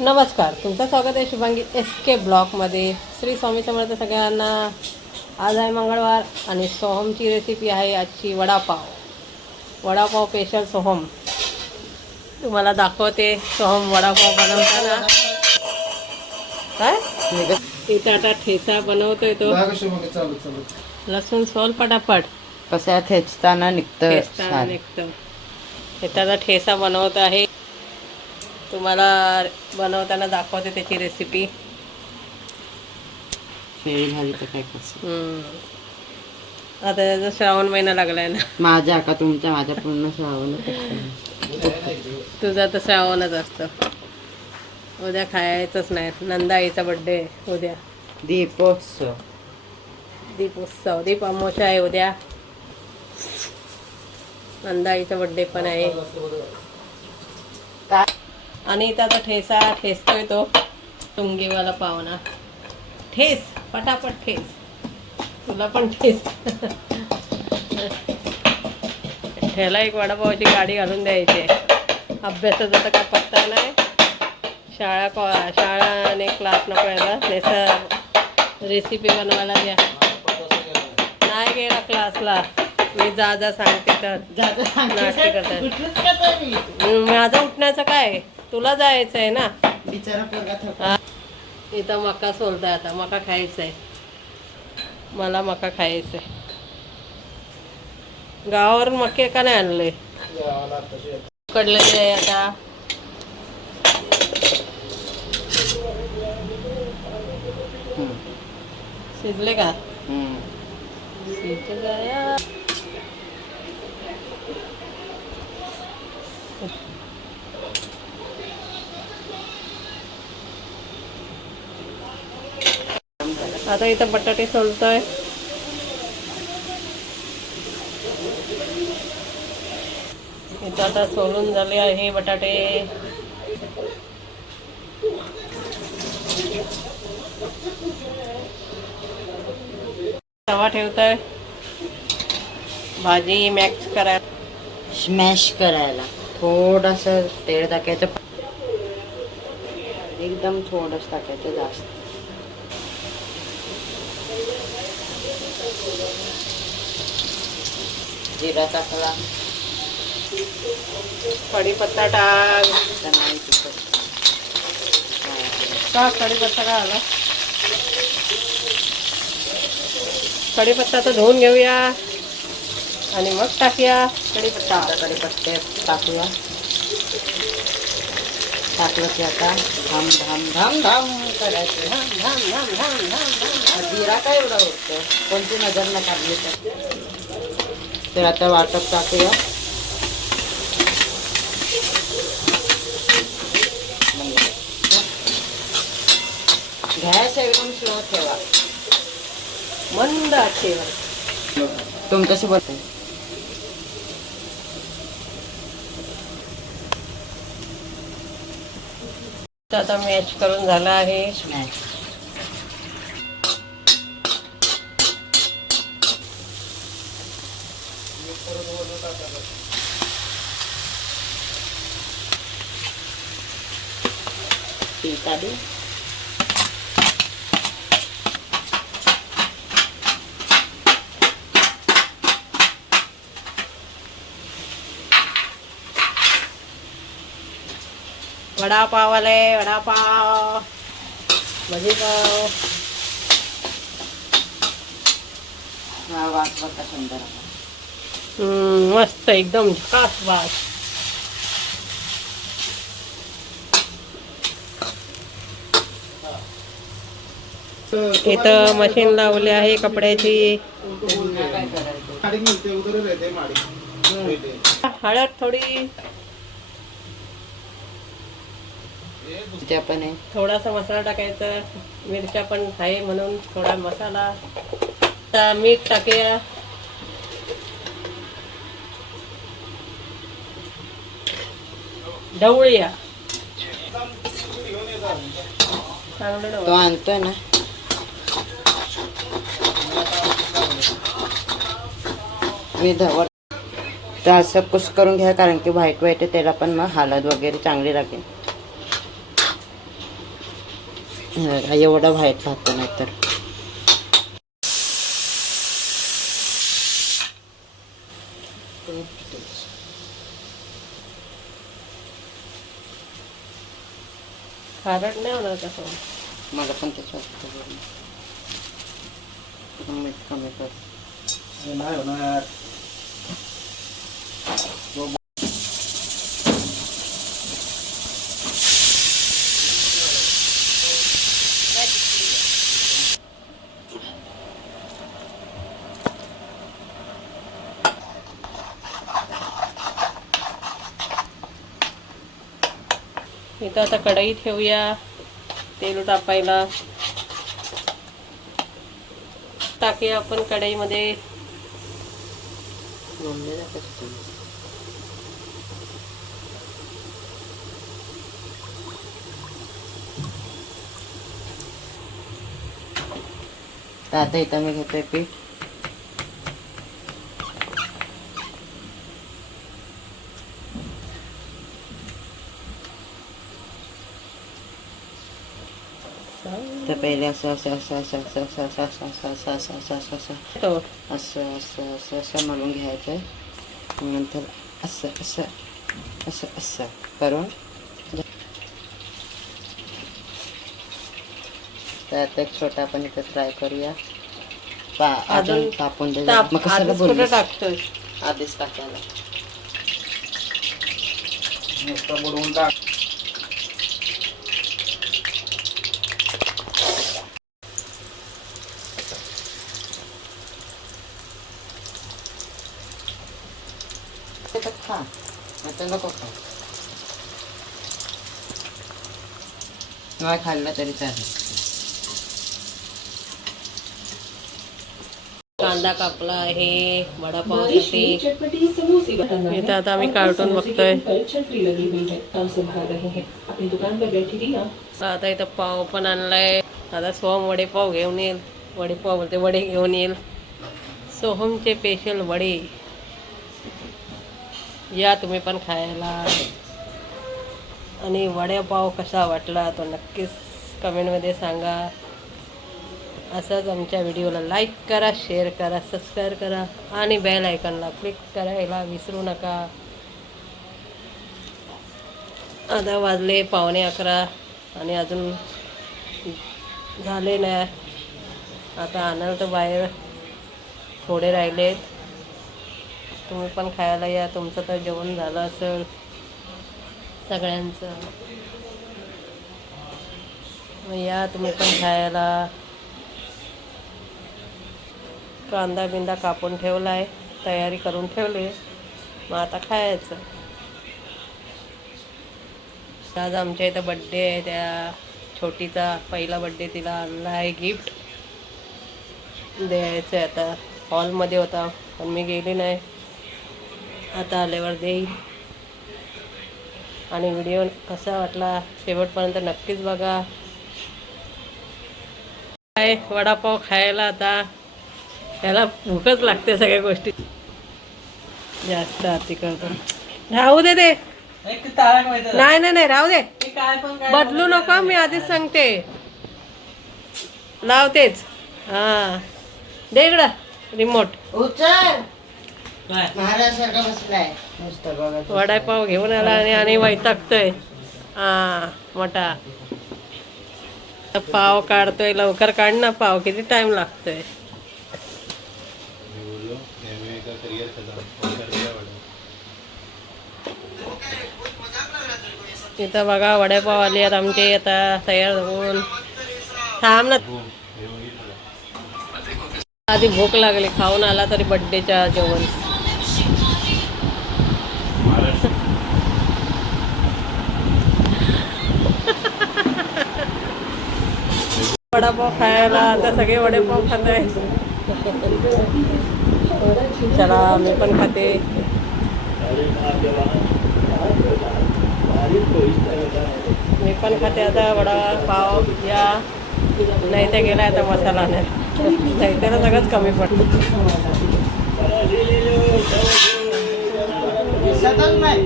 नमस्कार, तुमचं स्वागत आहे शुभांगी SK ब्लॉगमध्ये. श्री स्वामी समर्थ सगळ्यांना. आज आहे मंगळवार आणि सोहमची रेसिपी आहे आजची वडापाव स्पेशल सोहम. तुम्हाला दाखवते सोहम वडापाव बनवताना. काय इथं आता ठेचा बनवतोय तो. लसूण सोल पटापट कसा ठेचताना निघतं. इथं आता ठेचा बनवत आहे. तुम्हाला बनवताना दाखवते त्याची रेसिपी. शेळी झाली तर काय कसं. आता त्याचा श्रावण महिना लागलाय ना. माझ्या का तुमच्या माझ्या पूर्ण श्रावण. तुझा तर श्रावणच असतं. उद्या खायचंच नाही. नंदाईचा बड्डे उद्या. दीपोत्सव दीप अमावस्या आहे उद्या. नंदाईचा बड्डे पण आहे. आणि इथं आता ठेचतोय तो टुंगीवाला पाहुणा. ठेस पटापट ठेस. तुला पण ठेस. ठेला एक वडापावची गाडी घालून द्यायची. अभ्यासाचा तर काय पत्ता नाही. शाळा आणि क्लास नको यायला. नेसं रेसिपी बनवायला द्या. नाही गेला क्लासला. मी जा सांगते तर नाटके करतात. माझं उठण्याचं काय, तुला जायचं आहे ना. बिचारा इथं मका सोलताय. आता मका खायचं आहे मला. मका खायचं आहे. गावावरून मके का नाही आणले. उकडलेले आहे आता. शिजले का. आता इथं बटाटे सोलतोय. इथं आता सोलून झाले आहे बटाटे. तवा ठेवतोय. भाजी स्मॅश करायला थोडंसं तेल टाकायचं. एकदम थोडंसं टाकायचं, जास्त. जिरा टाकला. कढीपत्ता टाक. कढीपत्ता का आला. कढीपत्ता तर धुवून घेऊया आणि मग टाकूया कढीपत्ता. कढीपत्ते टाकूया. टाकलं की आता धाम धाम धाम धाम करायचं. जिरा काय एवढा होतं. कोणती नजर न काढली तर आता वाटप टाकूया. गॅस एकदम स्लो ठेवा. मंद आचेवर. तुमच्यासोबत आता मॅच करून झाला आहे. ठीक आहे. वडापाव आले. वडापाव भजी पाव. वास बघा सुंदर. मस्त एकदम झकास वास. इथं मशीन लावली आहे कपड्याची. हळद थोडी. पण आहे. थोडासा मसाला टाकायचा. मिरच्या पण आहे म्हणून थोडा मसाला. तर मीठ टाकूया. ढवळूया. तो आणतोय ना. मी धवळ तर असं कुस करून घ्या, कारण की व्हाईट व्हाईट आहे त्याला पण मग हळद वगैरे चांगली लागेल. एवढं व्हाईट राहतो नाही तर. खारट नाही होणार कसं. मला पण त्याच्यात मीठ कमी कर. नाही होणार. इथं आता कढई ठेवूया तेल तापायला. टाकूया आपण कढईमध्ये आता इथं मी घेतोय पीठ. तर पहिले असं असं असं असं असं असं असं असं असं असं असं असं असं तो असं असं असं असं मळून घ्यायचं आहे. नंतर असं असं असं असं करून तर आता एक छोटा आपण इथं ट्राय करूया. अजून तापून दे. मग कशाला आधीच कुठं बोललीस? टाकतोय. आधीच टाकायला. नुसतं बुडवून टाक. ते खा आता नको खा. नाही खाल्लं तरी चालेल. कांदा कापला आहे वडापावसाठी. इथं आता आम्ही कार्टून बघतोय. आता इथं पाव पण आणलाय. आता सोहम वडेपाव घेऊन येईल. वडेपाव बोलते वडे घेऊन येईल. सोहमचे स्पेशल वडे. या तुम्ही पण खायला. आणि वडेपाव कसा वाटला तो नक्कीच कमेंटमध्ये सांगा. असंच आमच्या व्हिडिओला लाईक करा, शेअर करा, सबस्क्राईब करा आणि बेल आयकॉनला क्लिक करायला विसरू नका. आता वाजले 11:15 आणि अजून झाले नाही. आता आणाल तर बाहेर थोडे राहिलेत. तुम्ही पण खायला या. तुमचं तर जेवण झालं असेल सगळ्यांचं. या तुम्ही पण खायला. कांदा बिंदा कापून ठेवला आहे. तयारी करून ठेवली. मग आता खायचं. आज आमच्या इथं बड्डे आहे. त्या छोटीचा पहिला बड्डे. तिला आणला आहे गिफ्ट द्यायचं आहे. आता हॉलमध्ये होता पण मी गेली नाही. आता आल्यावर देईल. आणि व्हिडिओ कसा वाटला शेवटपर्यंत नक्कीच बघा. काय वडापाव खायला आता त्याला भूकच लागते. सगळ्या गोष्टी जास्त आती करतो. राहू दे ते. नाही नाही नाही राहू दे. बदलू नका. मी आधीच सांगते. लावतेच. हा दे इकडं रिमोट. उचल. महाराजसारखा बसलाय नुसतं बघा. वडापाव घेऊन आला आणि वैतागतोय. हा मोठा पाव काढतोय. लवकर काढ ना पाव. किती टाइम लागतोय. इथं बघा वडापाव आले आहेत आमचे. आता तयार होऊन. थांब ना. आधी भूक लागली. खाऊन आला तरी बड्डेच्या जेवण. वडापाव खायला आता सगळे वडेपाव खात आहे. चला मी पण खाते. मी पण खाते आता वडापाव. या नाही तर गेला आता मसाला नाही तर सगळंच कमी पडतं. दिसतच नाही.